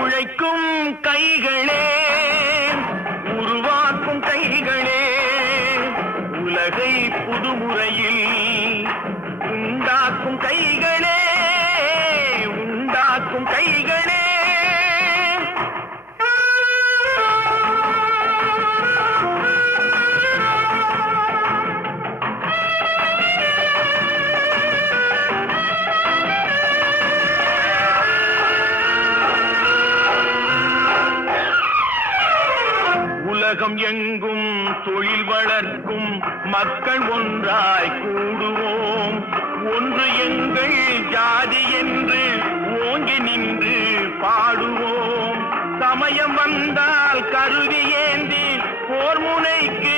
உழைக்கும் கைகளே, உருவாக்கும் கைகளே, உலகை புதுமுறையில் உண்டாக்கும் கைகளே, உண்டாக்கும் கைகளே. உலகம் எங்கும் தொழில் வளர்க்கும் மக்கள் ஒன்றாய் கூடுவோம். ஒன்று எங்கள் ஜாதி என்று ஓங்கி நின்று பாடுவோம். சமயம் வந்தால் கருவி ஏந்தி போர் முனைக்கு